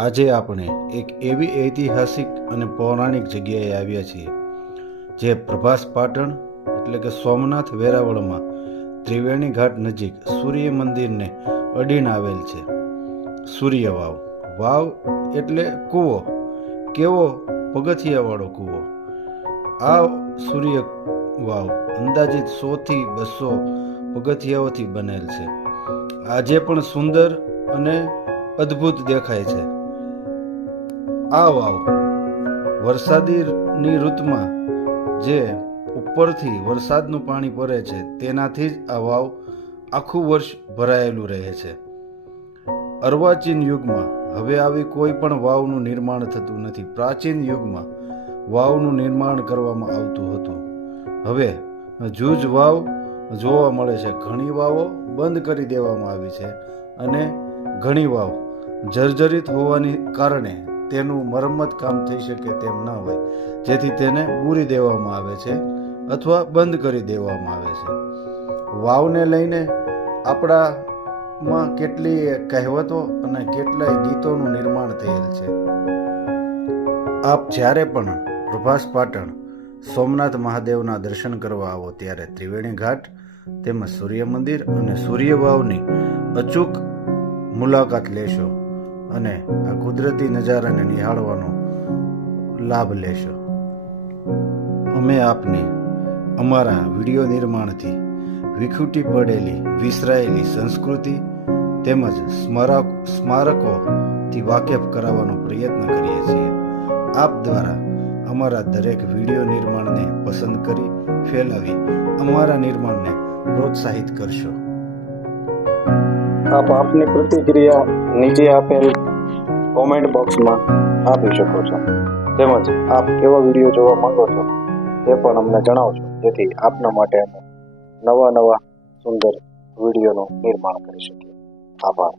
આજે આપણે એક એવી ઐતિહાસિક અને પૌરાણિક જગ્યાએ આવ્યા છીએ જે પ્રભાસ પાટણ એટલે કે સોમનાથ વેરાવળમાં ત્રિવેણી ઘાટ નજીક સૂર્ય મંદિરને અડીને આવેલ છે. સૂર્ય વાવ. વાવ એટલે કૂવો. કેવો પગથિયાવાળો કૂવો. આ સૂર્ય વાવ અંદાજિત 100 થી 200 પગથિયાઓથી બનેલ છે. આજે પણ સુંદર અને અદ્ભુત દેખાય છે. આ વાવ વરસાદની ઋતુમાં જે ઉપરથી વરસાદનું પાણી પડે છે તેનાથી જ આ વાવ આખું વર્ષ ભરાયેલું રહે છે. અર્વાચીન યુગમાં હવે આવી કોઈ પણ વાવનું નિર્માણ થતું નથી. પ્રાચીન યુગમાં વાવનું નિર્માણ કરવામાં આવતું હતું. હવે જૂજ વાવ જોવા મળે છે. ઘણી વાવો બંધ કરી દેવામાં આવી છે અને ઘણી વાવ જર્જરિત હોવાને કારણે તેનું મરમ્મત કામ થઈ શકે તેમ ન હોય, જેથી તેને બૂરી દેવામાં આવે છે અથવા બંધ કરી દેવામાં આવે છે. વાવને લઈને આપણામાં કેટલી કહેવતો અને કેટલાય ગીતોનું નિર્માણ થયેલ છે. આપ જ્યારે પણ પ્રભાસ પાટણ સોમનાથ મહાદેવના દર્શન કરવા આવો ત્યારે ત્રિવેણી ઘાટ તેમજ સૂર્ય મંદિર અને સૂર્ય વાવની અચૂક મુલાકાત લેશો અને આ કુદરતી નજારાને નિહાળવાનો લાભ લેશો. અમે આપને અમારા વિડીયો નિર્માણથી વિખૂટી પડેલી વિસરાયેલી સંસ્કૃતિ તેમજ સ્મારકોથી વાકેફ કરાવવાનો પ્રયત્ન કરીએ છીએ. આપ દ્વારા અમારા દરેક વિડીયો નિર્માણને પસંદ કરી ફેલાવી અમારા નિર્માણને પ્રોત્સાહિત કરશો. આપ આપની પ્રતિક્રિયા નીચે આપેલ કોમેન્ટ બોક્સમાં આપી શકો છો. તેમજ આપ કેવા વિડીયો જોવા માંગો છો તે પણ અમને જણાવજો, જેથી આપના માટે અમે નવા સુંદર વિડીયોનું નિર્માણ કરી શકીએ. આભાર.